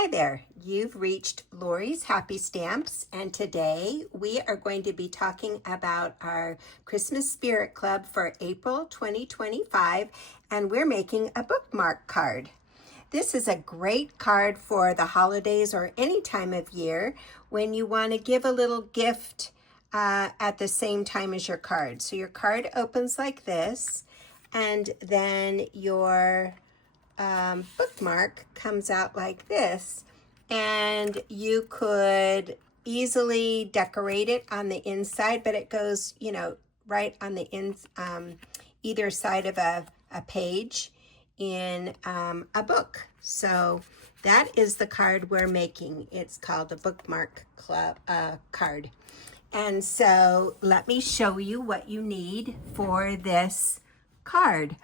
Hi there, you've reached Lori's Happy Stamps, and today we are going to be talking about our Christmas Spirit Club for April 2025, and we're making a bookmark card. This is a great card for the holidays or any time of year when you want to give a little gift at the same time as your card. So your card opens like this, and then your bookmark comes out like this, and you could easily decorate it on the inside, but it goes, right on the either side of a page in a book. So that is the card we're making. It's called a Bookmark Club card. And so let me show you what you need for this card.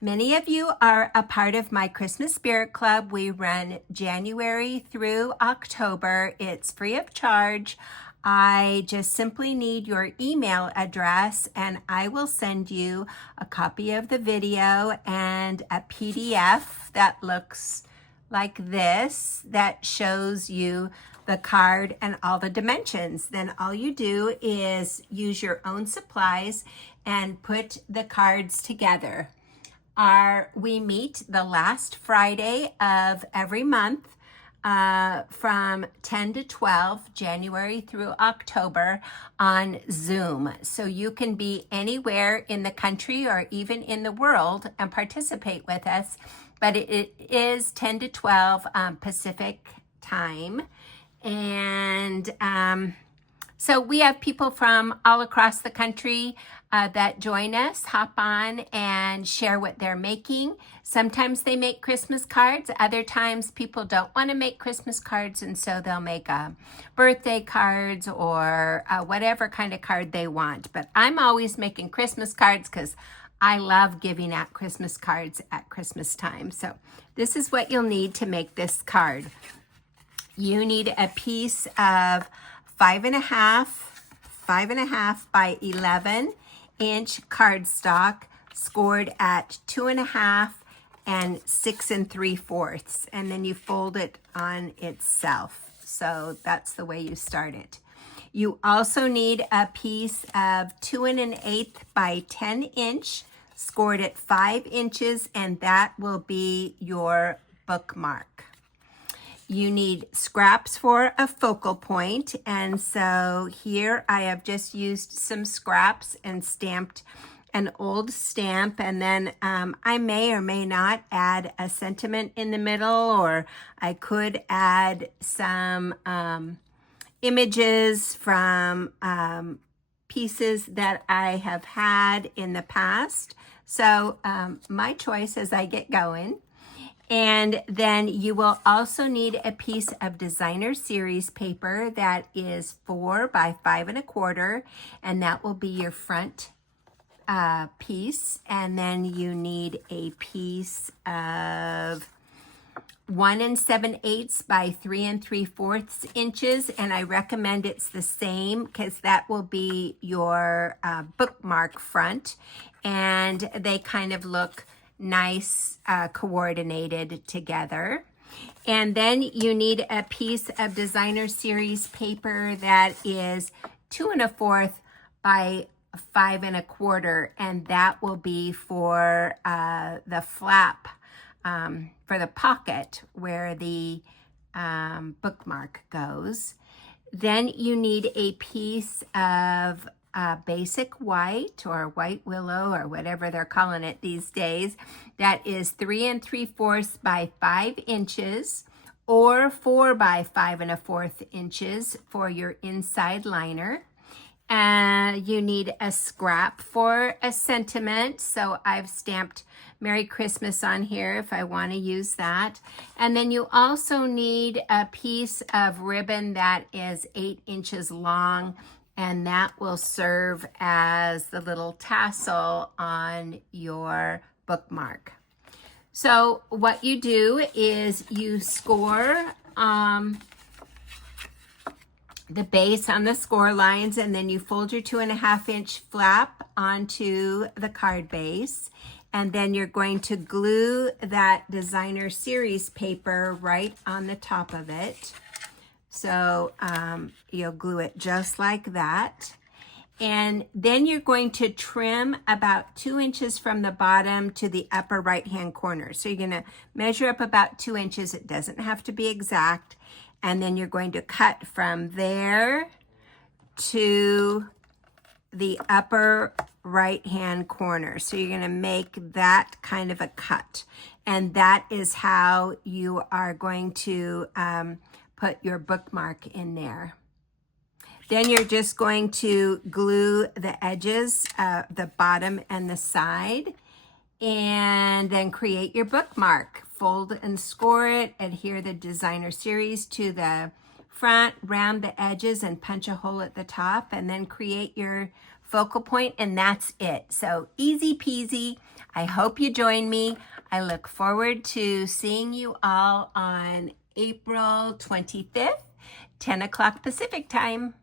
Many of you are a part of my Christmas Spirit Club. We run January through October. It's free of charge. I just simply need your email address and I will send you a copy of the video and a PDF that looks like this that shows you the card and all the dimensions. Then all you do is use your own supplies and put the cards together. We meet the last Friday of every month from 10 to 12, January through October, on Zoom. So you can be anywhere in the country or even in the world and participate with us. But it is 10 to 12 Pacific time. And so we have people from all across the country that join us, hop on and share what they're making. Sometimes they make Christmas cards. Other times people don't want to make Christmas cards, and so they'll make birthday cards or whatever kind of card they want. But I'm always making Christmas cards because I love giving out Christmas cards at Christmas time. So this is what you'll need to make this card. You need a piece of 5.5 by 11-inch cardstock scored at 2.5 and 6 3/4, and then you fold it on itself. So that's the way you start it. You also need a piece of 2 1/8 by 10-inch scored at 5 inches, and that will be your bookmark. You need scraps for a focal point, and so here I have just used some scraps and stamped an old stamp, and then I may or may not add a sentiment in the middle, or I could add some images from pieces that I have had in the past. So my choice as I get going. And then you will also need a piece of designer series paper that is 4 by 5 1/4, and that will be your front piece. And then you need a piece of 1 7/8 by 3 3/4 inches, and I recommend it's the same because that will be your bookmark front, and they kind of look nice, coordinated together. And then you need a piece of designer series paper that is 2 1/4 by 5 1/4, and that will be for the flap, for the pocket where the bookmark goes. Then you need a piece of basic white or white willow or whatever they're calling it these days. That is 3 3/4 by 5 inches or 4 by 5 1/4 inches for your inside liner. You need a scrap for a sentiment. So I've stamped Merry Christmas on here if I want to use that. And then you also need a piece of ribbon that is 8 inches long, and that will serve as the little tassel on your bookmark. So what you do is you score the base on the score lines, and then you fold your 2.5-inch flap onto the card base, And then you're going to glue that designer series paper right on the top of it. So you'll glue it just like that. And then you're going to trim about 2 inches from the bottom to the upper right-hand corner. So you're gonna measure up about 2 inches. It doesn't have to be exact. And then you're going to cut from there to the upper right-hand corner. So you're gonna make that kind of a cut. And that is how you are going to put your bookmark in there. Then you're just going to glue the edges, the bottom and the side, and then create your bookmark. Fold and score it, adhere the designer series to the front, round the edges and punch a hole at the top, and then create your focal point, and that's it. So easy peasy. I hope you join me. I look forward to seeing you all on April 25th, 10 o'clock Pacific time.